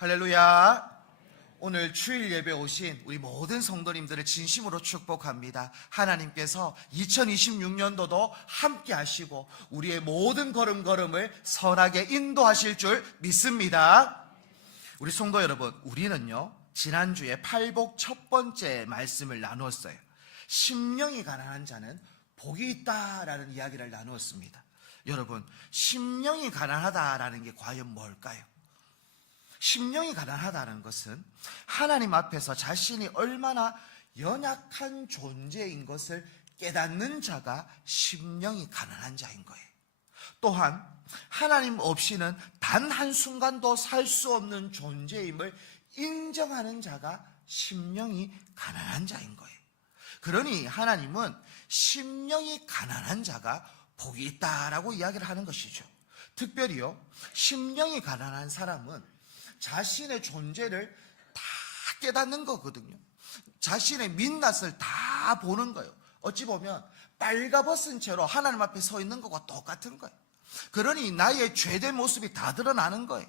할렐루야. 오늘 주일 예배 오신 우리 모든 성도님들을 진심으로 축복합니다. 하나님께서 2026년도도 함께 하시고 우리의 모든 걸음걸음을 선하게 인도하실 줄 믿습니다. 우리 성도 여러분, 우리는요 지난주에 팔복 첫 번째 말씀을 나누었어요. 심령이 가난한 자는 복이 있다라는 이야기를 나누었습니다. 여러분, 심령이 가난하다라는 게 과연 뭘까요? 심령이 가난하다는 것은 하나님 앞에서 자신이 얼마나 연약한 존재인 것을 깨닫는 자가 심령이 가난한 자인 거예요. 또한 하나님 없이는 단 한순간도 살 수 없는 존재임을 인정하는 자가 심령이 가난한 자인 거예요. 그러니 하나님은 심령이 가난한 자가 복이 있다라고 이야기를 하는 것이죠. 특별히요, 심령이 가난한 사람은 자신의 존재를 다 깨닫는 거거든요. 자신의 민낯을 다 보는 거예요. 어찌 보면 빨가벗은 채로 하나님 앞에 서 있는 것과 똑같은 거예요. 그러니 나의 죄된 모습이 다 드러나는 거예요.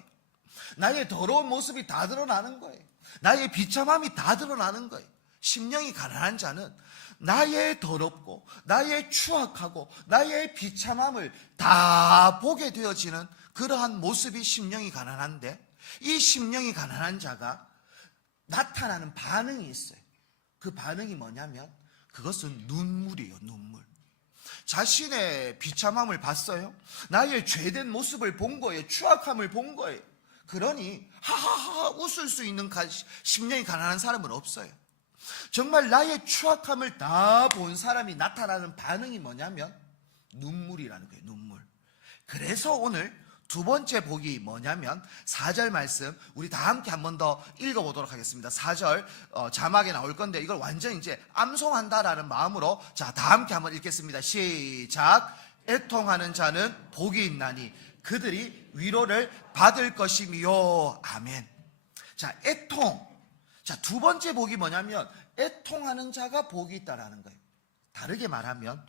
나의 더러운 모습이 다 드러나는 거예요. 나의 비참함이 다 드러나는 거예요. 심령이 가난한 자는 나의 더럽고 나의 추악하고 나의 비참함을 다 보게 되어지는 그러한 모습이 심령이 가난한데, 이 심령이 가난한 자가 나타나는 반응이 있어요. 그 반응이 뭐냐면 그것은 눈물이에요. 눈물. 자신의 비참함을 봤어요. 나의 죄된 모습을 본 거예요. 추악함을 본 거예요. 그러니 하하하 웃을 수 있는 심령이 가난한 사람은 없어요. 정말 나의 추악함을 다 본 사람이 나타나는 반응이 뭐냐면 눈물이라는 거예요. 눈물. 그래서 오늘 두 번째 복이 뭐냐면 4절 말씀 우리 다 함께 한 번 더 읽어보도록 하겠습니다. 4절 자막에 나올 건데 이걸 완전히 이제 암송한다라는 마음으로 자, 다 함께 한번 읽겠습니다. 시작. 애통하는 자는 복이 있나니 그들이 위로를 받을 것이미요. 아멘. 자, 애통. 자, 두 번째 복이 뭐냐면 애통하는 자가 복이 있다라는 거예요. 다르게 말하면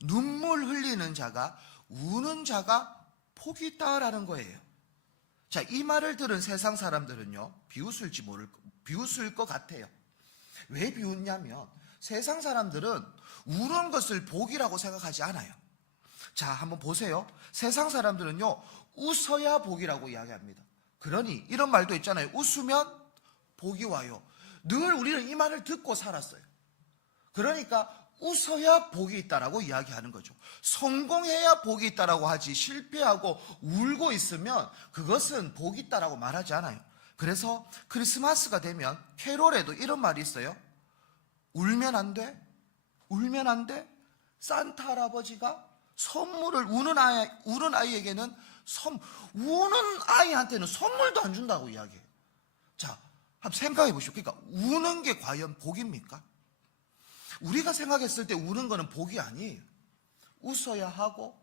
눈물 흘리는 자가, 우는 자가 복이 있다라는 거예요. 자, 이 말을 들은 세상 사람들은요 비웃을 것 같아요. 왜 비웃냐면 세상 사람들은 우는 것을 복이라고 생각하지 않아요. 자, 한번 보세요. 세상 사람들은요 웃어야 복이라고 이야기합니다. 그러니 이런 말도 있잖아요. 웃으면 복이 와요. 늘 우리는 이 말을 듣고 살았어요. 그러니까 웃어야 복이 있다라고 이야기하는 거죠. 성공해야 복이 있다라고 하지, 실패하고 울고 있으면 그것은 복이 있다라고 말하지 않아요. 그래서 크리스마스가 되면 캐롤에도 이런 말이 있어요. 울면 안 돼? 울면 안 돼? 산타 할아버지가 선물을 우는 아이에게는 우는 아이한테는 선물도 안 준다고 이야기해요. 자, 한번 생각해 보시오. 그러니까 우는 게 과연 복입니까? 우리가 생각했을 때 우는 거는 복이 아니에요. 웃어야 하고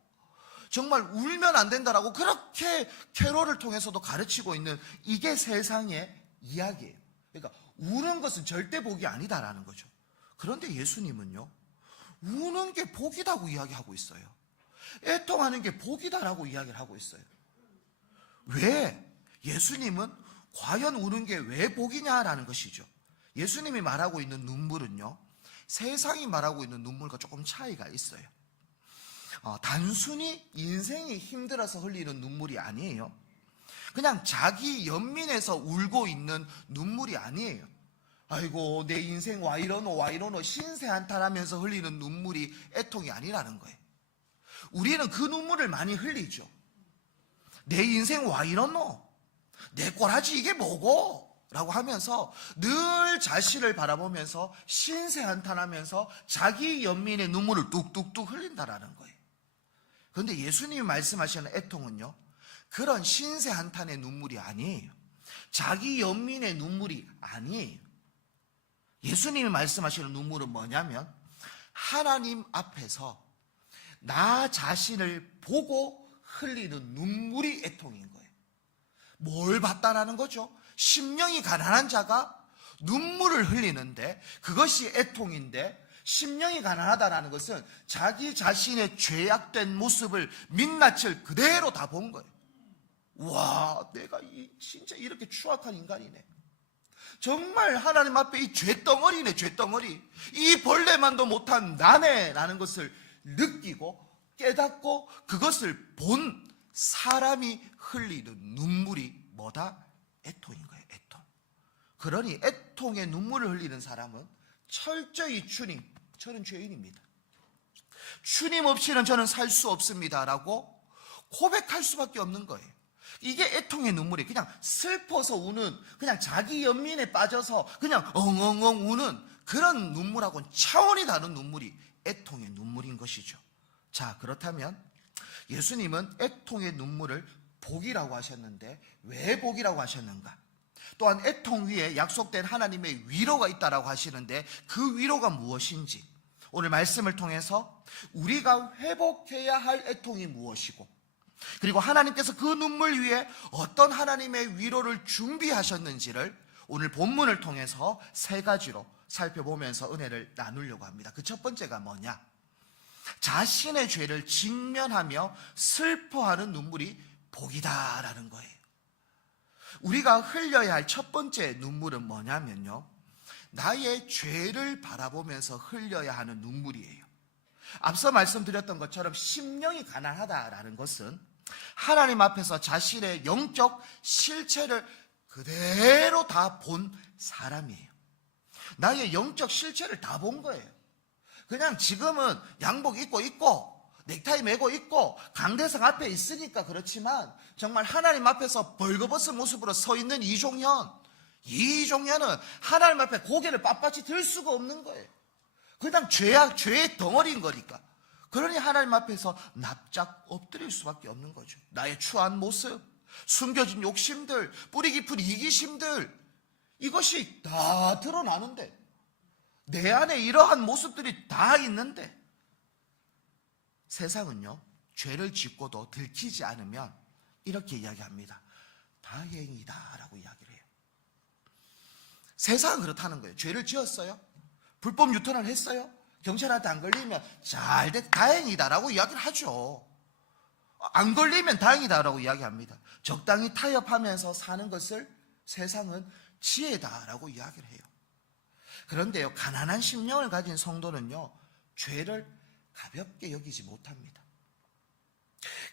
정말 울면 안 된다라고 그렇게 캐롤을 통해서도 가르치고 있는 이게 세상의 이야기예요. 그러니까 우는 것은 절대 복이 아니다라는 거죠. 그런데 예수님은요 우는 게 복이다고 이야기하고 있어요. 애통하는 게 복이다라고 이야기를 하고 있어요. 왜? 예수님은 과연 우는 게 왜 복이냐라는 것이죠. 예수님이 말하고 있는 눈물은요 세상이 말하고 있는 눈물과 조금 차이가 있어요. 단순히 인생이 힘들어서 흘리는 눈물이 아니에요. 그냥 자기 연민에서 울고 있는 눈물이 아니에요. 아이고 내 인생 와 이러노 신세 한탄하면서 흘리는 눈물이 애통이 아니라는 거예요. 우리는 그 눈물을 많이 흘리죠. 내 인생 와 이러노, 내 꼬라지 이게 뭐고? 라고 하면서 늘 자신을 바라보면서 신세 한탄하면서 자기 연민의 눈물을 뚝뚝뚝 흘린다라는 거예요. 그런데 예수님이 말씀하시는 애통은요 그런 신세 한탄의 눈물이 아니에요. 자기 연민의 눈물이 아니에요. 예수님이 말씀하시는 눈물은 뭐냐면 하나님 앞에서 나 자신을 보고 흘리는 눈물이 애통인 거예요. 뭘 봤다라는 거죠? 심령이 가난한 자가 눈물을 흘리는데 그것이 애통인데, 심령이 가난하다라는 것은 자기 자신의 죄악된 모습을 민낯을 그대로 다 본 거예요. 와, 내가 진짜 이렇게 추악한 인간이네. 정말 하나님 앞에 이 죄덩어리네, 죄덩어리. 이 벌레만도 못한 나네 라는 것을 느끼고 깨닫고 그것을 본 사람이 흘리는 눈물이 뭐다? 애통인 거예요, 애통. 그러니 애통의 눈물을 흘리는 사람은 철저히 주님, 저는 죄인입니다, 주님 없이는 저는 살 수 없습니다 라고 고백할 수밖에 없는 거예요. 이게 애통의 눈물이 그냥 슬퍼서 우는, 그냥 자기 연민에 빠져서 그냥 엉엉엉 우는 그런 눈물하고는 차원이 다른 눈물이 애통의 눈물인 것이죠. 자, 그렇다면 예수님은 애통의 눈물을 복이라고 하셨는데 왜 복이라고 하셨는가? 또한 애통 위에 약속된 하나님의 위로가 있다라고 하시는데 그 위로가 무엇인지 오늘 말씀을 통해서 우리가 회복해야 할 애통이 무엇이고, 그리고 하나님께서 그 눈물 위에 어떤 하나님의 위로를 준비하셨는지를 오늘 본문을 통해서 세 가지로 살펴보면서 은혜를 나누려고 합니다. 그 첫 번째가 뭐냐? 자신의 죄를 직면하며 슬퍼하는 눈물이 복이다라는 거예요. 우리가 흘려야 할 첫 번째 눈물은 뭐냐면요, 나의 죄를 바라보면서 흘려야 하는 눈물이에요. 앞서 말씀드렸던 것처럼 심령이 가난하다라는 것은 하나님 앞에서 자신의 영적 실체를 그대로 다 본 사람이에요. 나의 영적 실체를 다 본 거예요. 그냥 지금은 양복 입고 있고 넥타이 메고 있고 강대상 앞에 있으니까 그렇지만 정말 하나님 앞에서 벌거벗은 모습으로 서 있는 이종현은 하나님 앞에 고개를 빳빳이 들 수가 없는 거예요. 그냥 죄의 덩어리인 거니까. 그러니 하나님 앞에서 납작 엎드릴 수밖에 없는 거죠. 나의 추한 모습, 숨겨진 욕심들, 뿌리 깊은 이기심들, 이것이 다 드러나는데, 내 안에 이러한 모습들이 다 있는데, 세상은요, 죄를 짓고도 들키지 않으면 이렇게 이야기합니다. 다행이다 라고 이야기를 해요. 세상은 그렇다는 거예요. 죄를 지었어요, 불법 유턴을 했어요, 경찰한테 안 걸리면 잘 됐, 다행이다 라고 이야기를 하죠. 안 걸리면 다행이다 라고 이야기합니다. 적당히 타협하면서 사는 것을 세상은 지혜다 라고 이야기를 해요. 그런데요, 가난한 심령을 가진 성도는요, 죄를 가볍게 여기지 못합니다.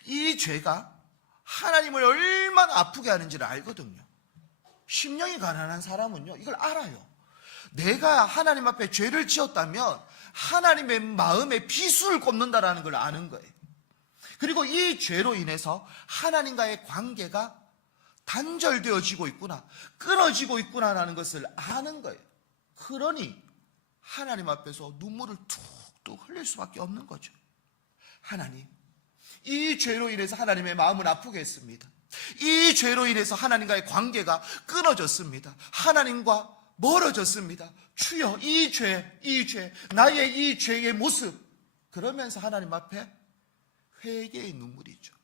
이 죄가 하나님을 얼마나 아프게 하는지를 알거든요. 심령이 가난한 사람은요, 이걸 알아요. 내가 하나님 앞에 죄를 지었다면 하나님의 마음에 비수를 꼽는다라는 걸 아는 거예요. 그리고 이 죄로 인해서 하나님과의 관계가 단절되어지고 있구나, 끊어지고 있구나라는 것을 아는 거예요. 그러니 하나님 앞에서 눈물을 툭툭 흘릴 수밖에 없는 거죠. 하나님, 이 죄로 인해서 하나님의 마음을 아프게 했습니다. 이 죄로 인해서 하나님과의 관계가 끊어졌습니다. 하나님과 멀어졌습니다. 주여, 이 죄, 나의 이 죄의 모습. 그러면서 하나님 앞에 회개의 눈물이죠.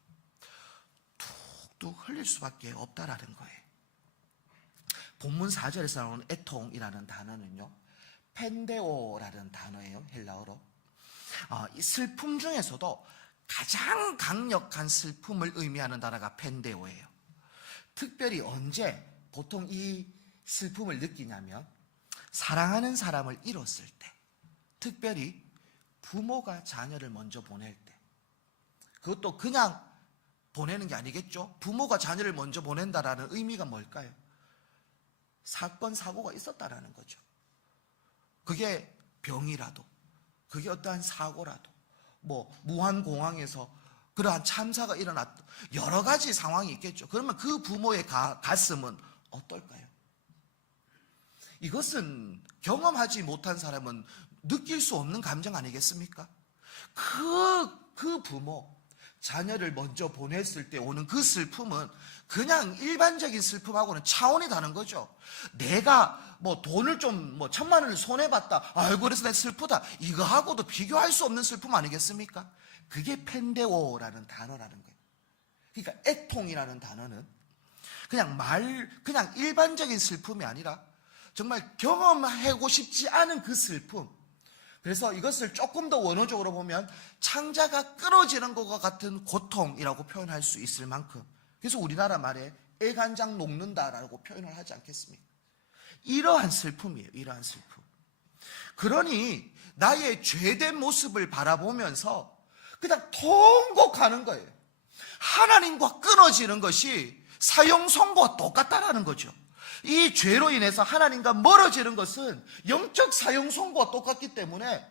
툭툭 흘릴 수밖에 없다라는 거예요. 본문 4절에서 나오는 애통이라는 단어는요, 펜데오라는 단어예요, 헬라어로. 이 슬픔 중에서도 가장 강력한 슬픔을 의미하는 단어가 펜데오예요. 특별히 언제 보통 이 슬픔을 느끼냐면 사랑하는 사람을 잃었을 때, 특별히 부모가 자녀를 먼저 보낼 때. 그것도 그냥 보내는 게 아니겠죠. 부모가 자녀를 먼저 보낸다라는 의미가 뭘까요? 사건, 사고가 있었다라는 거죠. 그게 병이라도, 그게 어떠한 사고라도, 무한공항에서 그러한 참사가 일어났다, 여러 가지 상황이 있겠죠. 그러면 그 부모의 가슴은 어떨까요? 이것은 경험하지 못한 사람은 느낄 수 없는 감정 아니겠습니까? 그 부모, 자녀를 먼저 보냈을 때 오는 그 슬픔은 그냥 일반적인 슬픔하고는 차원이 다른 거죠. 내가 돈을 좀 1,000만 원을 손해봤다, 아이고 그래서 내가 슬프다, 이거하고도 비교할 수 없는 슬픔 아니겠습니까? 그게 펜데오라는 단어라는 거예요. 그러니까 애통이라는 단어는 그냥 일반적인 슬픔이 아니라 정말 경험하고 싶지 않은 그 슬픔. 그래서 이것을 조금 더 원어적으로 보면 창자가 끊어지는 것과 같은 고통이라고 표현할 수 있을 만큼 그래서 우리나라 말에 애간장 녹는다라고 표현을 하지 않겠습니까? 이러한 슬픔이에요. 이러한 슬픔. 그러니 나의 죄된 모습을 바라보면서 그냥 통곡하는 거예요. 하나님과 끊어지는 것이 사형선고와 똑같다라는 거죠. 이 죄로 인해서 하나님과 멀어지는 것은 영적 사형선고와 똑같기 때문에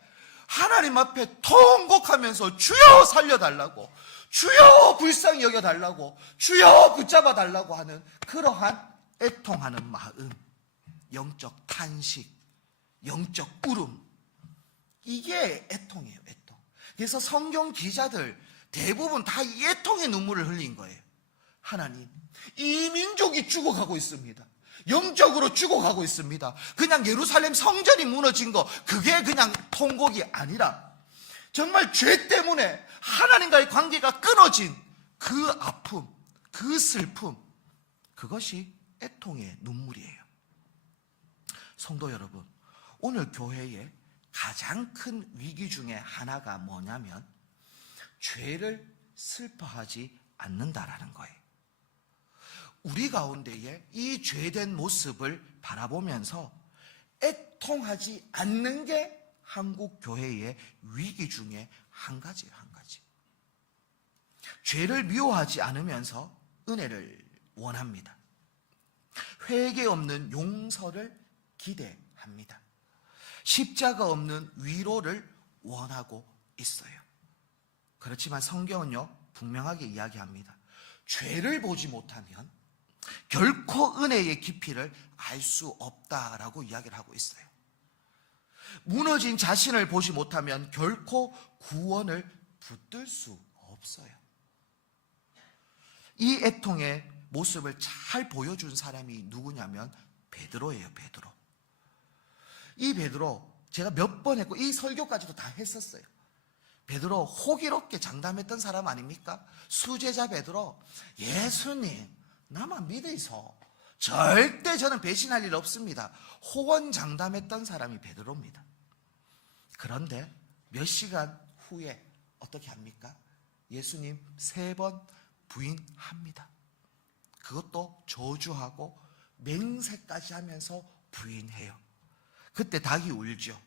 하나님 앞에 통곡하면서 주여 살려달라고, 주여 불쌍히 여겨달라고, 주여 붙잡아달라고 하는 그러한 애통하는 마음, 영적 탄식, 영적 울음, 이게 애통이에요. 애통. 그래서 성경 기자들 대부분 다 이 애통의 눈물을 흘린 거예요. 하나님, 이 민족이 죽어가고 있습니다. 영적으로 죽어가고 있습니다. 그냥 예루살렘 성전이 무너진 거, 그게 그냥 통곡이 아니라 정말 죄 때문에 하나님과의 관계가 끊어진 그 아픔, 그 슬픔, 그것이 애통의 눈물이에요. 성도 여러분, 오늘 교회의 가장 큰 위기 중에 하나가 뭐냐면 죄를 슬퍼하지 않는다라는 거예요. 우리 가운데에 이 죄된 모습을 바라보면서 애통하지 않는 게 한국 교회의 위기 중에 한 가지예요. 한 가지. 죄를 미워하지 않으면서 은혜를 원합니다. 회개 없는 용서를 기대합니다. 십자가 없는 위로를 원하고 있어요. 그렇지만 성경은요, 분명하게 이야기합니다. 죄를 보지 못하면 결코 은혜의 깊이를 알 수 없다라고 이야기를 하고 있어요. 무너진 자신을 보지 못하면 결코 구원을 붙들 수 없어요. 이 애통의 모습을 잘 보여준 사람이 누구냐면 베드로예요. 베드로. 이 베드로 제가 몇 번 했고 이 설교까지도 다 했었어요. 베드로 호기롭게 장담했던 사람 아닙니까? 수제자 베드로, 예수님 나만 믿으소, 절대 저는 배신할 일 없습니다, 호언장담했던 사람이 베드로입니다. 그런데 몇 시간 후에 어떻게 합니까? 예수님 3번 부인합니다. 그것도 저주하고 맹세까지 하면서 부인해요. 그때 닭이 울죠.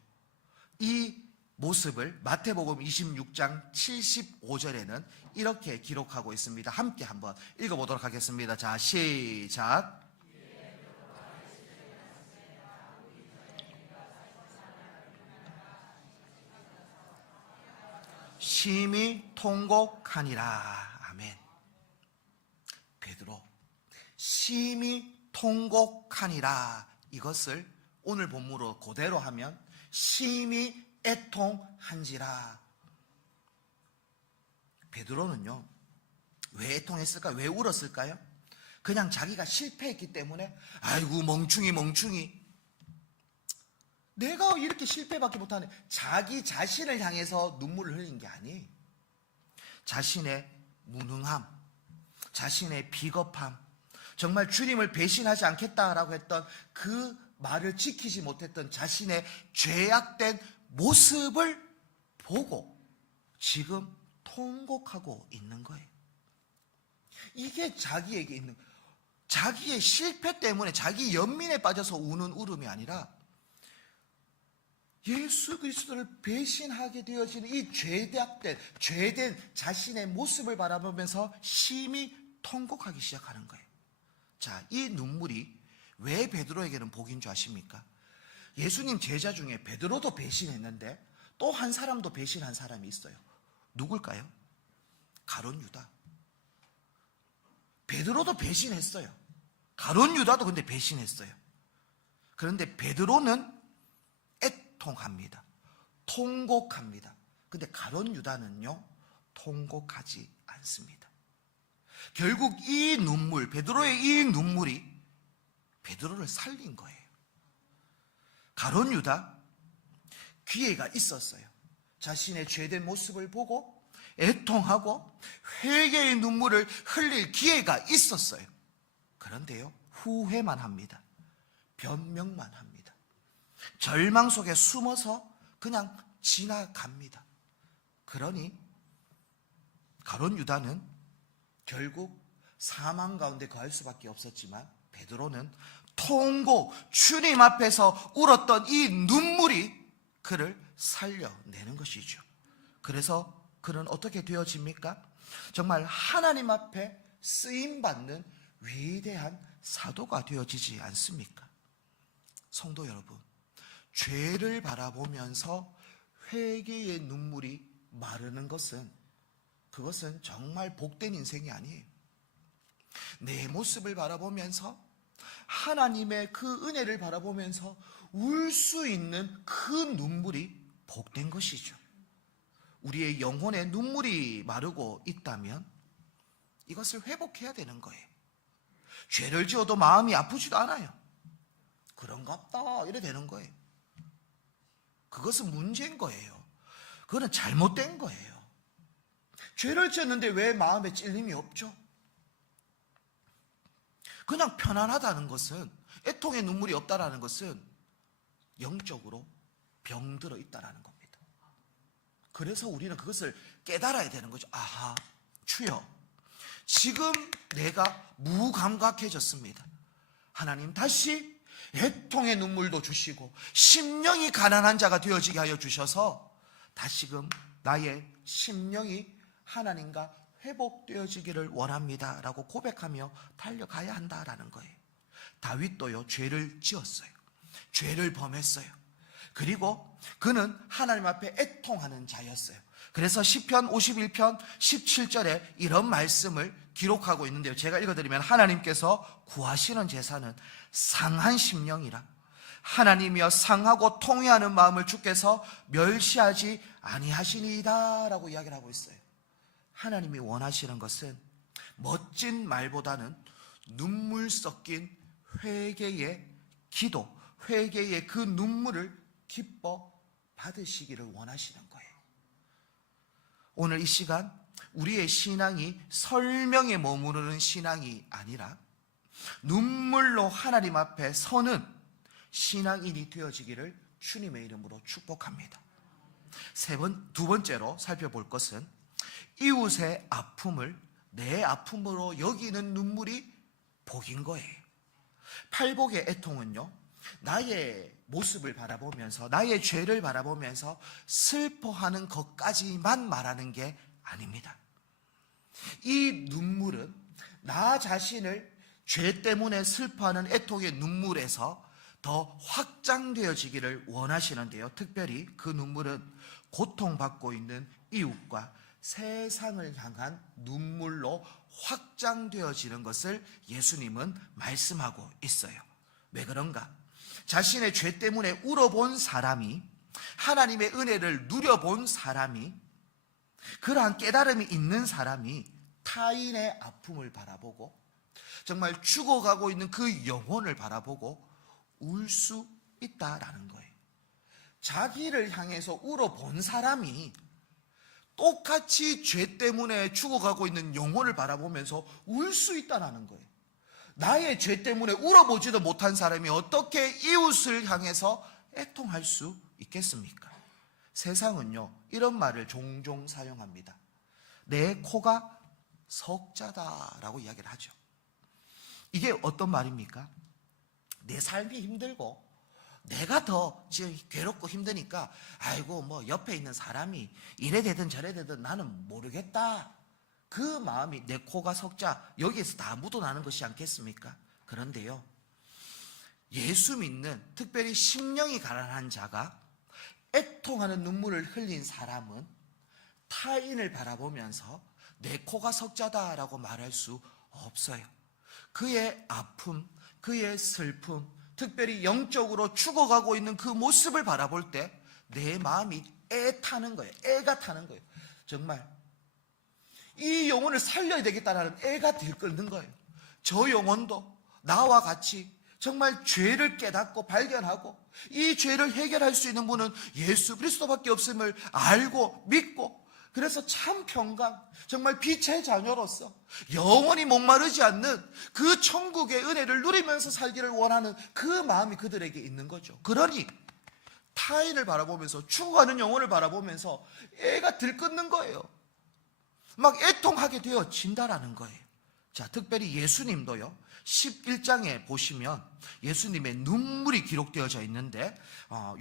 이 모습을 마태복음 26장 75절에는 이렇게 기록하고 있습니다. 함께 한번 읽어보도록 하겠습니다. 자, 시작. 심히 통곡하니라. 아멘. 베드로, 심히 통곡하니라. 이것을 오늘 본문으로 그대로 하면 심히 애통한지라. 베드로는요, 왜 애통했을까요? 왜 울었을까요? 그냥 자기가 실패했기 때문에, 아이고 멍충이 내가 이렇게 실패밖에 못하네, 자기 자신을 향해서 눈물을 흘린 게 아니에요. 자신의 무능함, 자신의 비겁함, 정말 주님을 배신하지 않겠다라고 했던 그 말을 지키지 못했던 자신의 죄악된 모습을 보고 지금 통곡하고 있는 거예요. 이게 자기에게 있는, 자기의 실패 때문에 자기 연민에 빠져서 우는 울음이 아니라 예수 그리스도를 배신하게 되어지는 이 죄된 자신의 모습을 바라보면서 심히 통곡하기 시작하는 거예요. 자, 이 눈물이 왜 베드로에게는 복인 줄 아십니까? 예수님 제자 중에 베드로도 배신했는데 또 한 사람도 배신한 사람이 있어요. 누굴까요? 가룟 유다. 베드로도 배신했어요. 가룟 유다도 근데 배신했어요. 그런데 베드로는 애통합니다. 통곡합니다. 근데 가룟 유다는요, 통곡하지 않습니다. 결국 이 눈물, 베드로의 이 눈물이 베드로를 살린 거예요. 가룟 유다, 기회가 있었어요. 자신의 죄된 모습을 보고 애통하고 회개의 눈물을 흘릴 기회가 있었어요. 그런데요, 후회만 합니다. 변명만 합니다. 절망 속에 숨어서 그냥 지나갑니다. 그러니 가룟 유다는 결국 사망 가운데 거할 수밖에 없었지만 베드로는 통고 주님 앞에서 울었던 이 눈물이 그를 살려내는 것이죠. 그래서 그는 어떻게 되어집니까? 정말 하나님 앞에 쓰임받는 위대한 사도가 되어지지 않습니까? 성도 여러분, 죄를 바라보면서 회개의 눈물이 마르는 것은, 그것은 정말 복된 인생이 아니에요. 내 모습을 바라보면서 하나님의 그 은혜를 바라보면서 울 수 있는 그 눈물이 복된 것이죠. 우리의 영혼에 눈물이 마르고 있다면 이것을 회복해야 되는 거예요. 죄를 지어도 마음이 아프지도 않아요. 그런갑다 이래 되는 거예요. 그것은 문제인 거예요. 그거는 잘못된 거예요. 죄를 지었는데 왜 마음에 찔림이 없죠? 그냥 편안하다는 것은, 애통의 눈물이 없다라는 것은 영적으로 병들어 있다라는 겁니다. 그래서 우리는 그것을 깨달아야 되는 거죠. 아하, 주여, 지금 내가 무감각해졌습니다. 하나님 다시 애통의 눈물도 주시고 심령이 가난한 자가 되어지게 하여 주셔서 다시금 나의 심령이 하나님과 회복되어지기를 원합니다 라고 고백하며 달려가야 한다라는 거예요. 다윗도요, 죄를 지었어요. 죄를 범했어요. 그리고 그는 하나님 앞에 애통하는 자였어요. 그래서 시편 51편 17절에 이런 말씀을 기록하고 있는데요, 제가 읽어드리면, 하나님께서 구하시는 제사는 상한 심령이라, 하나님이여 상하고 통회하는 마음을 주께서 멸시하지 아니하시니이다 라고 이야기를 하고 있어요. 하나님이 원하시는 것은 멋진 말보다는 눈물 섞인 회개의 기도, 회개의 그 눈물을 기뻐 받으시기를 원하시는 거예요. 오늘 이 시간 우리의 신앙이 설명에 머무르는 신앙이 아니라 눈물로 하나님 앞에 서는 신앙인이 되어지기를 주님의 이름으로 축복합니다. 두 번째로 살펴볼 것은 이웃의 아픔을 내 아픔으로 여기는 눈물이 복인 거예요. 팔복의 애통은요, 나의 모습을 바라보면서, 나의 죄를 바라보면서 슬퍼하는 것까지만 말하는 게 아닙니다. 이 눈물은 나 자신을 죄 때문에 슬퍼하는 애통의 눈물에서 더 확장되어지기를 원하시는데요, 특별히 그 눈물은 고통받고 있는 이웃과 세상을 향한 눈물로 확장되어지는 것을 예수님은 말씀하고 있어요. 왜 그런가? 자신의 죄 때문에 울어본 사람이, 하나님의 은혜를 누려본 사람이, 그러한 깨달음이 있는 사람이 타인의 아픔을 바라보고 정말 죽어가고 있는 그 영혼을 바라보고 울 수 있다라는 거예요. 자기를 향해서 울어본 사람이 똑같이 죄 때문에 죽어가고 있는 영혼을 바라보면서 울 수 있다는 거예요. 나의 죄 때문에 울어보지도 못한 사람이 어떻게 이웃을 향해서 애통할 수 있겠습니까? 세상은요, 이런 말을 종종 사용합니다. 내 코가 석자다라고 이야기를 하죠. 이게 어떤 말입니까? 내 삶이 힘들고 내가 더 지금 괴롭고 힘드니까 아이고 뭐 옆에 있는 사람이 이래 되든 저래 되든 나는 모르겠다, 그 마음이 내 코가 석자, 여기에서 다 묻어나는 것이 않겠습니까? 그런데요, 예수 믿는, 특별히 심령이 가난한 자가 애통하는 눈물을 흘린 사람은 타인을 바라보면서 내 코가 석자다라고 말할 수 없어요. 그의 아픔, 그의 슬픔, 특별히 영적으로 죽어가고 있는 그 모습을 바라볼 때 내 마음이 애타는 거예요. 애가 타는 거예요. 정말 이 영혼을 살려야 되겠다는 애가 들끓는 거예요. 저 영혼도 나와 같이 정말 죄를 깨닫고 발견하고 이 죄를 해결할 수 있는 분은 예수 그리스도밖에 없음을 알고 믿고, 그래서 참 평강, 정말 빛의 자녀로서 영원히 목마르지 않는 그 천국의 은혜를 누리면서 살기를 원하는 그 마음이 그들에게 있는 거죠. 그러니 타인을 바라보면서, 죽어가는 영혼을 바라보면서 애가 들끓는 거예요. 막 애통하게 되어진다라는 거예요. 자, 특별히 예수님도요, 11장에 보시면 예수님의 눈물이 기록되어져 있는데,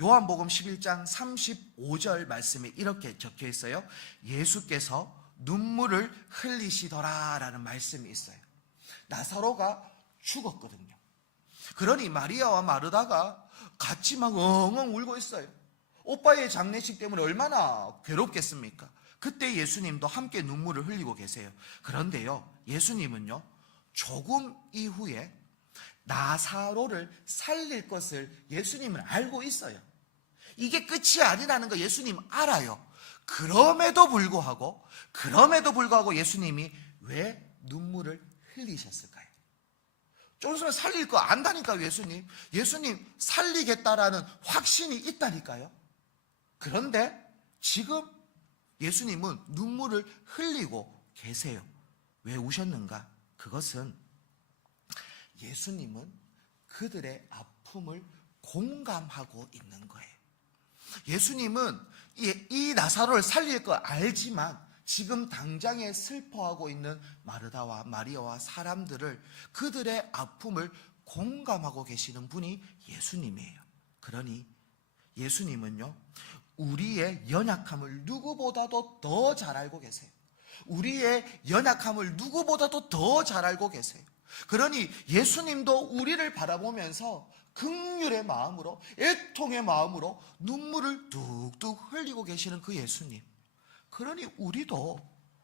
요한복음 11장 35절 말씀에 이렇게 적혀 있어요. 예수께서 눈물을 흘리시더라 라는 말씀이 있어요. 나사로가 죽었거든요. 그러니 마리아와 마르다가 같이 막 엉엉 울고 있어요. 오빠의 장례식 때문에 얼마나 괴롭겠습니까? 그때 예수님도 함께 눈물을 흘리고 계세요. 그런데요, 예수님은요, 조금 이후에 나사로를 살릴 것을 예수님은 알고 있어요. 이게 끝이 아니라는 거 예수님 알아요. 그럼에도 불구하고 예수님이 왜 눈물을 흘리셨을까요? 좀 있으면 살릴 거 안다니까요. 예수님 살리겠다라는 확신이 있다니까요. 그런데 지금 예수님은 눈물을 흘리고 계세요. 왜 우셨는가? 그것은 예수님은 그들의 아픔을 공감하고 있는 거예요. 예수님은 이 나사로를 살릴 거 알지만 지금 당장에 슬퍼하고 있는 마르다와 마리아와 사람들을, 그들의 아픔을 공감하고 계시는 분이 예수님이에요. 그러니 예수님은요, 우리의 연약함을 누구보다도 더 잘 알고 계세요. 우리의 연약함을 누구보다도 더 잘 알고 계세요. 그러니 예수님도 우리를 바라보면서 긍휼의 마음으로, 애통의 마음으로 눈물을 뚝뚝 흘리고 계시는 그 예수님. 그러니 우리도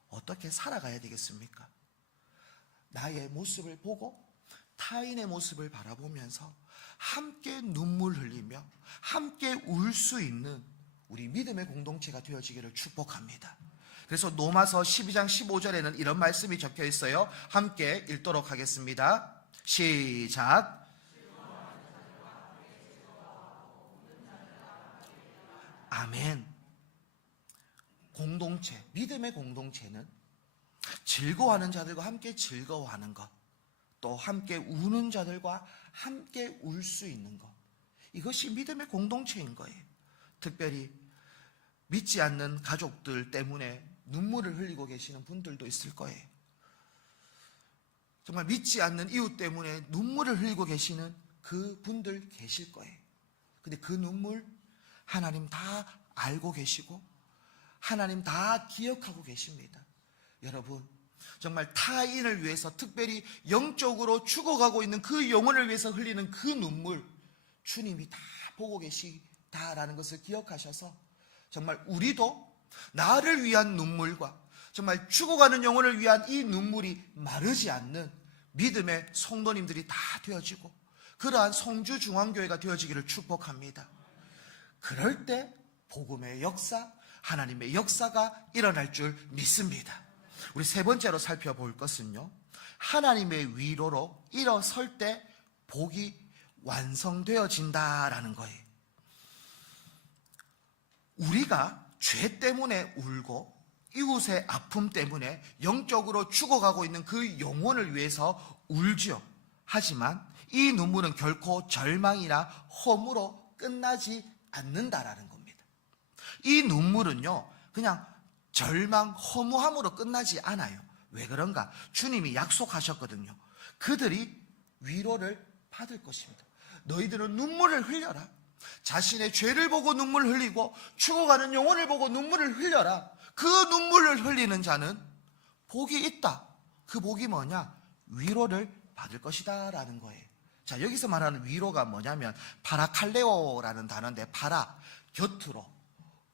어떻게 살아가야 되겠습니까? 나의 모습을 보고 타인의 모습을 바라보면서 함께 눈물 흘리며 함께 울 수 있는 우리 믿음의 공동체가 되어지기를 축복합니다. 그래서 로마서 12장 15절에는 이런 말씀이 적혀 있어요. 함께 읽도록 하겠습니다. 시작. 아멘. 공동체, 믿음의 공동체는 즐거워하는 자들과 함께 즐거워하는 것, 또 함께 우는 자들과 함께 울 수 있는 것, 이것이 믿음의 공동체인 거예요. 특별히 믿지 않는 가족들 때문에 눈물을 흘리고 계시는 분들도 있을 거예요. 정말 믿지 않는 이웃 때문에 눈물을 흘리고 계시는 그 분들 계실 거예요. 근데 그 눈물 하나님 다 알고 계시고 하나님 다 기억하고 계십니다. 여러분, 정말 타인을 위해서, 특별히 영적으로 죽어가고 있는 그 영혼을 위해서 흘리는 그 눈물, 주님이 다 보고 계시다라는 것을 기억하셔서 정말 우리도 나를 위한 눈물과 정말 죽어가는 영혼을 위한 이 눈물이 마르지 않는 믿음의 성도님들이 다 되어지고 그러한 성주중앙교회가 되어지기를 축복합니다. 그럴 때 복음의 역사, 하나님의 역사가 일어날 줄 믿습니다. 우리 세 번째로 살펴볼 것은요, 하나님의 위로로 일어설 때 복이 완성되어진다라는 거예요. 우리가 죄 때문에 울고 이웃의 아픔 때문에 영적으로 죽어가고 있는 그 영혼을 위해서 울죠. 하지만 이 눈물은 결코 절망이나 허무로 끝나지 않는다라는 겁니다. 이 눈물은요, 그냥 절망, 허무함으로 끝나지 않아요. 왜 그런가? 주님이 약속하셨거든요. 그들이 위로를 받을 것입니다. 너희들은 눈물을 흘려라. 자신의 죄를 보고 눈물을 흘리고 죽어가는 영혼을 보고 눈물을 흘려라. 그 눈물을 흘리는 자는 복이 있다. 그 복이 뭐냐? 위로를 받을 것이다 라는 거예요. 자, 여기서 말하는 위로가 뭐냐면 파라칼레오라는 단어인데, 파라, 곁으로,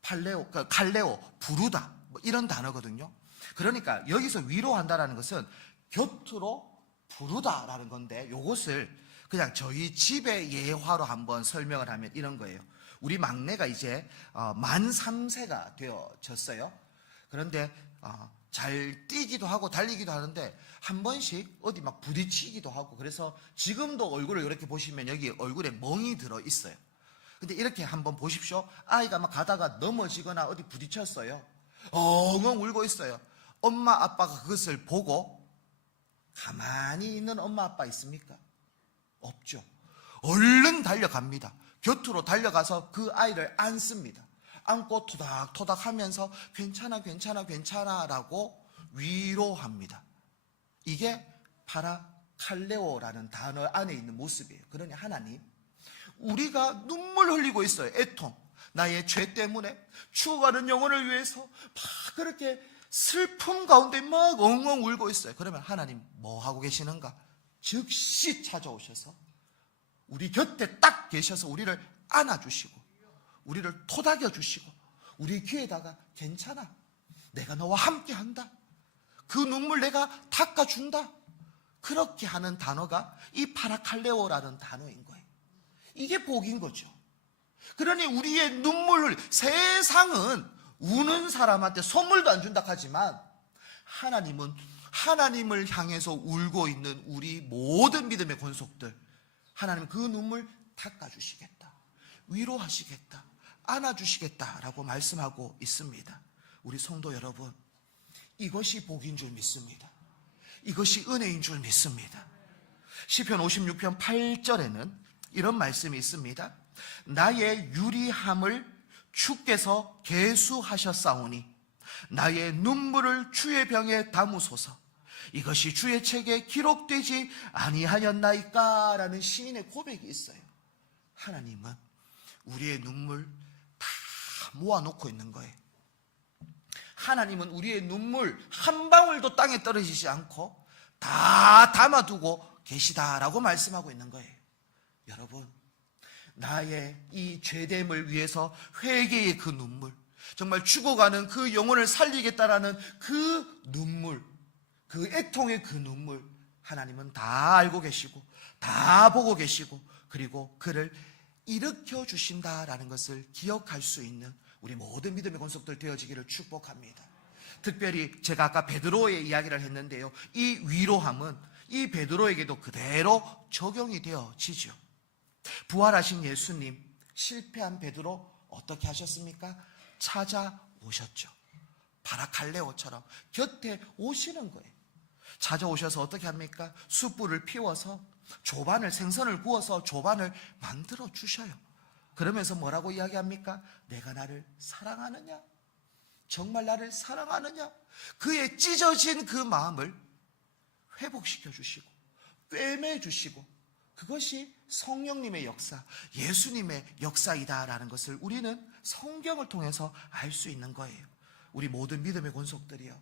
팔레오, 칼레오, 부르다, 뭐 이런 단어거든요. 그러니까 여기서 위로한다라는 것은 곁으로 부르다라는 건데, 요것을 그냥 저희 집의 예화로 한번 설명을 하면 이런 거예요. 우리 막내가 이제 만 3세가 되어졌어요. 그런데 잘 뛰기도 하고 달리기도 하는데 한 번씩 어디 막 부딪히기도 하고, 그래서 지금도 얼굴을 이렇게 보시면 여기 얼굴에 멍이 들어 있어요. 근데 이렇게 한번 보십시오. 아이가 막 가다가 넘어지거나 어디 부딪혔어요. 엉엉 울고 있어요. 엄마 아빠가 그것을 보고 가만히 있는 엄마 아빠 있습니까? 없죠. 얼른 달려갑니다. 곁으로 달려가서 그 아이를 안습니다. 안고 토닥토닥 하면서 괜찮아 괜찮아 괜찮아 라고 위로합니다. 이게 파라칼레오라는 단어 안에 있는 모습이에요. 그러니 하나님, 우리가 눈물 흘리고 있어요. 애통, 나의 죄 때문에 죽어가는 영혼을 위해서 막 그렇게 슬픔 가운데 막 엉엉 울고 있어요. 그러면 하나님 뭐 하고 계시는가? 즉시 찾아오셔서 우리 곁에 딱 계셔서 우리를 안아주시고 우리를 토닥여 주시고 우리 귀에다가 괜찮아, 내가 너와 함께 한다, 그 눈물 내가 닦아준다, 그렇게 하는 단어가 이 파라칼레오라는 단어인 거예요. 이게 복인 거죠. 그러니 우리의 눈물을, 세상은 우는 사람한테 선물도 안 준다 하지만 하나님은 하나님을 향해서 울고 있는 우리 모든 믿음의 권속들, 하나님은 그 눈물 닦아주시겠다, 위로하시겠다, 안아주시겠다라고 말씀하고 있습니다. 우리 성도 여러분, 이것이 복인 줄 믿습니다. 이것이 은혜인 줄 믿습니다. 시편 56편 8절에는 이런 말씀이 있습니다. 나의 유리함을 주께서 계수하셨사오니 나의 눈물을 주의 병에 담으소서. 이것이 주의 책에 기록되지 아니하였나이까? 라는 시인의 고백이 있어요. 하나님은 우리의 눈물 다 모아놓고 있는 거예요. 하나님은 우리의 눈물 한 방울도 땅에 떨어지지 않고 다 담아두고 계시다라고 말씀하고 있는 거예요. 여러분, 나의 이 죄됨을 위해서 회개의 그 눈물, 정말 죽어가는 그 영혼을 살리겠다라는 그 눈물, 그 애통의 그 눈물, 하나님은 다 알고 계시고 다 보고 계시고 그리고 그를 일으켜 주신다라는 것을 기억할 수 있는 우리 모든 믿음의 권속들 되어지기를 축복합니다. 특별히 제가 아까 베드로의 이야기를 했는데요, 이 위로함은 이 베드로에게도 그대로 적용이 되어지죠. 부활하신 예수님, 실패한 베드로 어떻게 하셨습니까? 찾아오셨죠. 파라칼레오처럼 곁에 오시는 거예요. 찾아오셔서 어떻게 합니까? 숯불을 피워서 조반을, 생선을 구워서 조반을 만들어 주셔요. 그러면서 뭐라고 이야기합니까? 내가 나를 사랑하느냐? 정말 나를 사랑하느냐? 그의 찢어진 그 마음을 회복시켜 주시고 꿰매 주시고, 그것이 성령님의 역사, 예수님의 역사이다라는 것을 우리는 성경을 통해서 알 수 있는 거예요. 우리 모든 믿음의 권속들이요,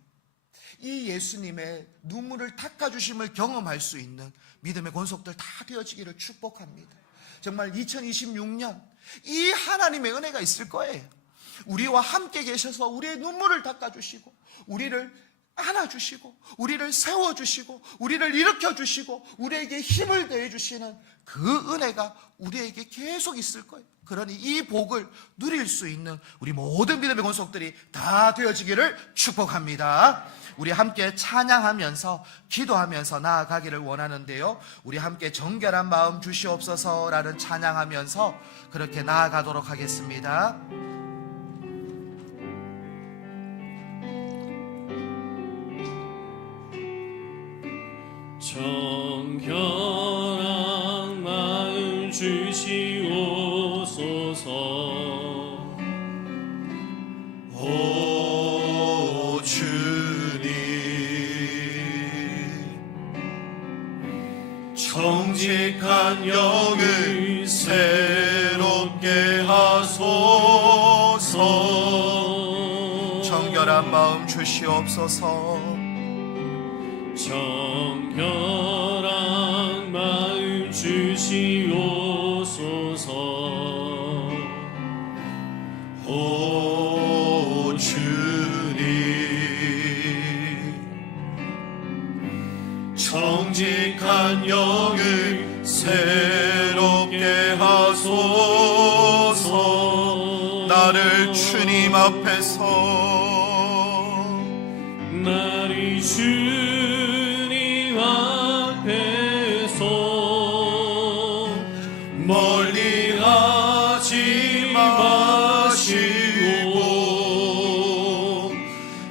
이 예수님의 눈물을 닦아주심을 경험할 수 있는 믿음의 권속들 다 되어지기를 축복합니다. 정말 2026년 이 하나님의 은혜가 있을 거예요. 우리와 함께 계셔서 우리의 눈물을 닦아주시고 우리를 안아주시고 우리를 세워주시고 우리를 일으켜주시고 우리에게 힘을 더해주시는 그 은혜가 우리에게 계속 있을 거예요. 그러니 이 복을 누릴 수 있는 우리 모든 믿음의 권속들이 다 되어지기를 축복합니다. 우리 함께 찬양하면서 기도하면서 나아가기를 원하는데요, 우리 함께 정결한 마음 주시옵소서라는 찬양하면서 그렇게 나아가도록 하겠습니다. 정결한 마음 주시옵소서. 오 주님, 정직한 영을 새롭게 하소서. 정결한 마음 주시옵소서. 정결한 마음 주시옵소서. 오 주님, 정직한 영을 새롭게 하소서. 나를 주님 앞에서, 나를 주님 앞에서 멀리 하지 마시고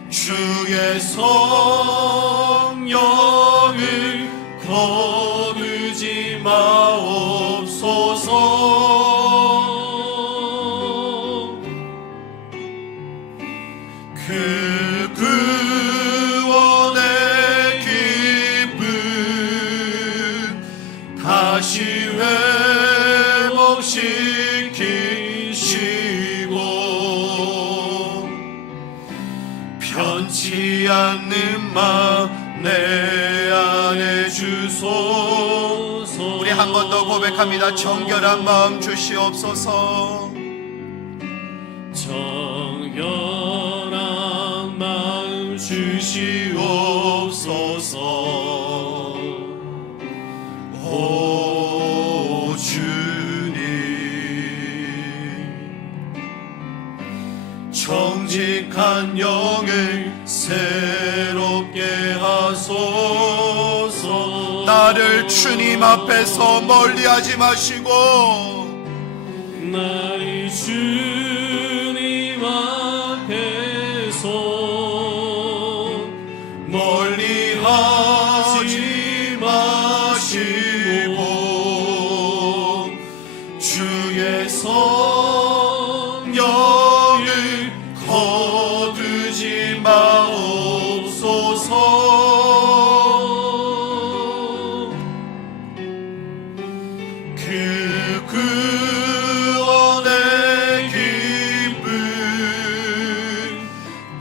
주의 성령을 거두지 마옵소서. 그 구원의 기쁨 다시 회복시키시고 변치 않는 마음 내 안에 주소서. 우리 한 번 더 고백합니다. 정결한 마음 주시옵소서. 정결한 마음 주시옵소서. 오 주님, 정직한 영을 새롭게 하소서. 나를 주님 앞에서 멀리하지 마시고 나를 주님 앞에서 멀리하지 마시고 주의 성령을 거두지 마옵소서. 그 구원의 기쁨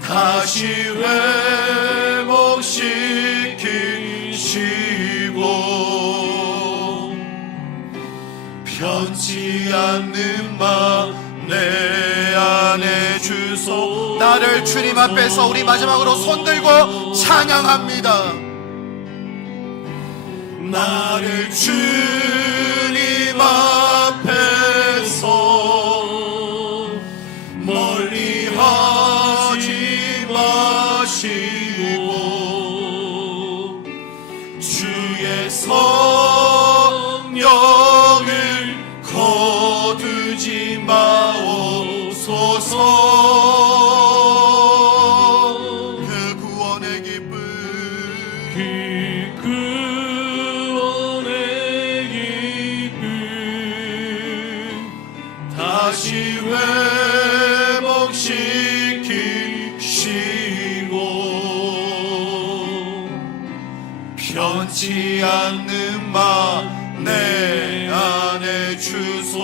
다시 회복시키시고 변치 않는 마음 내 안에 주소. 나를 주님 앞에서 우리 마지막으로 손들고 찬양합니다. 나를 주님 앞에서 멀리하지 마시고 주의 성령을 거두지 마옵소서. 그 구원의 기쁨 그 구원의 기쁨 다시 회복시키시고 변치 않는 마음 내 안에 주소서.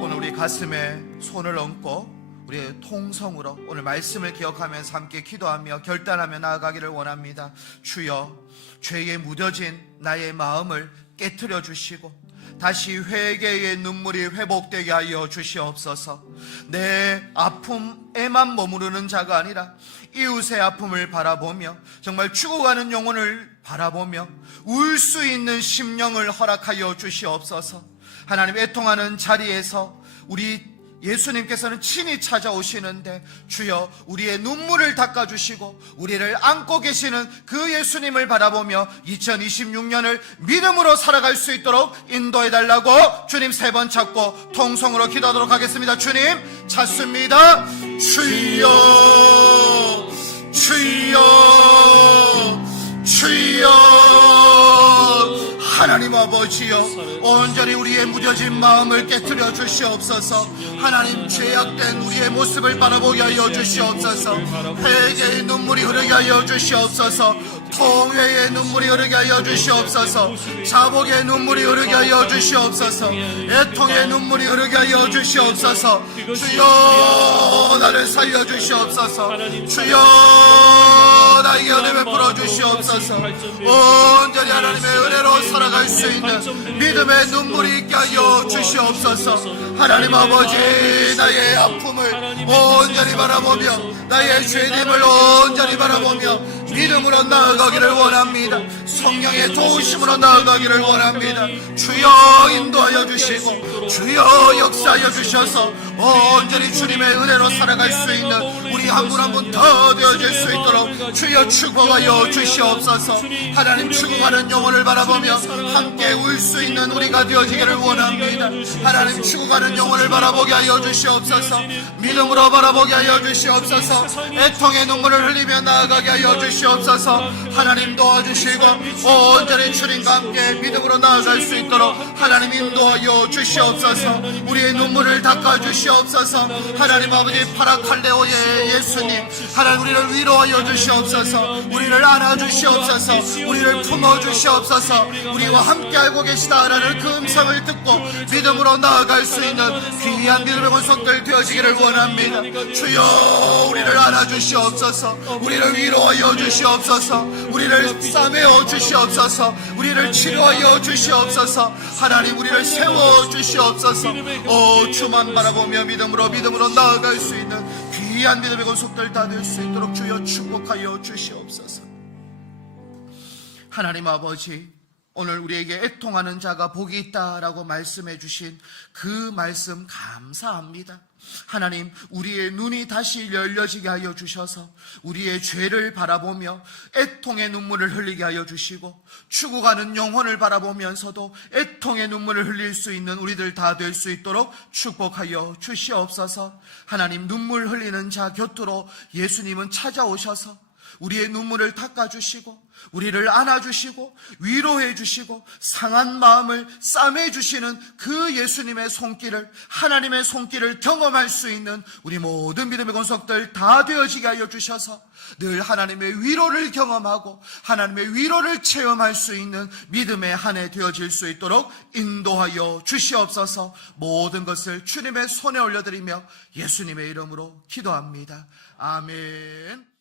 오늘 우리 가슴에 손을 얹고 우리의 통성으로 오늘 말씀을 기억하면서 함께 기도하며 결단하며 나아가기를 원합니다. 주여, 죄에 무뎌진 나의 마음을 깨트려 주시고 다시 회개의 눈물이 회복되게 하여 주시옵소서. 내 아픔에만 머무르는 자가 아니라 이웃의 아픔을 바라보며 정말 죽어가는 영혼을 바라보며 울 수 있는 심령을 허락하여 주시옵소서. 하나님, 애통하는 자리에서 우리 예수님께서는 친히 찾아오시는데 주여, 우리의 눈물을 닦아주시고 우리를 안고 계시는 그 예수님을 바라보며 2026년을 믿음으로 살아갈 수 있도록 인도해달라고 주님 세 번 찾고 통성으로 기도하도록 하겠습니다. 주님 찾습니다. 주여, 주여, 주여. 하나님 아버지여, 온전히 우리의 무뎌진 마음을 깨트려 주시옵소서. 하나님, 죄악된 우리의 모습을 바라보게 하여 주시옵소서. 회개의 눈물이 흐르게 하여 주시옵소서. 통회의 눈물이 흐르게 하여 주시옵소서. 자복의 눈물이 흐르게 하여 주시옵소서. 애통의 눈물이 흐르게 하여 주시옵소서. 주여, 나를 살려 주시옵소서. 주여, 나에게 은혜 베풀어 주시옵소서. 온전히 하나님의 은혜로 살아갈 수 있는 믿음의 눈물이 있게 하여 주시옵소서. 하나님 아버지, 나의 아픔을 온전히 바라보며 나의 죄됨을 온전히 바라보며 믿음으로 나아가기를 원합니다. 성령의 도우심으로 나아가기를 원합니다. 주여 인도하여 주시고 주여 역사하여 주셔서 온전히 주님의 은혜로 살아갈 수 있는 우리 한 분 한 분 더 되어질 수 있도록 주여 축복하여 주시옵소서. 하나님, 죽어가는 영혼을 바라보며 함께 울 수 있는 우리가 되어지기를 원합니다. 하나님, 죽어가는 영혼을 바라보게 하여 주시옵소서. 믿음으로 바라보게 하여 주시옵소서. 애통의 눈물을 흘리며 나아가게 하여 주시옵소서. 주시옵소서. 하나님 도와주시고 온전히 주님과 함께 믿음으로 나아갈 수 있도록 하나님 인도하여 주시옵소서. 우리의 눈물을 닦아 주시옵소서. 하나님 아버지 파라칼레오의 예수님, 하나님 우리를 위로하여 주시옵소서. 우리를 안아주시옵소서. 우리를 품어주시옵소서. 우리와 함께 알고 계시다라는 그 음성을 듣고 믿음으로 나아갈 수 있는 귀한 믿음의 권속들 되어지기를 원합니다. 주여 우리를 안아주시옵소서. 우리를 위로하여 주시옵소서. 우리를 싸매어 주시옵소서. 우리를 치료하여 주시옵소서. 하나님 우리를 세워 주시옵소서. 주만 바라보며 믿음으로 나아갈 수 있는 귀한 믿음의 권속들 다 될 수 있도록 주여 축복하여 주시옵소서. 하나님 아버지, 오늘 우리에게 애통하는 자가 복이 있다라고 말씀해 주신 그 말씀 감사합니다. 하나님, 우리의 눈이 다시 열려지게 하여 주셔서 우리의 죄를 바라보며 애통의 눈물을 흘리게 하여 주시고, 죽어가는 영혼을 바라보면서도 애통의 눈물을 흘릴 수 있는 우리들 다 될 수 있도록 축복하여 주시옵소서. 하나님, 눈물 흘리는 자 곁으로 예수님은 찾아오셔서 우리의 눈물을 닦아주시고 우리를 안아주시고 위로해주시고 상한 마음을 싸매주시는 그 예수님의 손길을, 하나님의 손길을 경험할 수 있는 우리 모든 믿음의 권속들 다 되어지게 하여 주셔서 늘 하나님의 위로를 경험하고 하나님의 위로를 체험할 수 있는 믿음의 한 해 되어질 수 있도록 인도하여 주시옵소서. 모든 것을 주님의 손에 올려드리며 예수님의 이름으로 기도합니다. 아멘.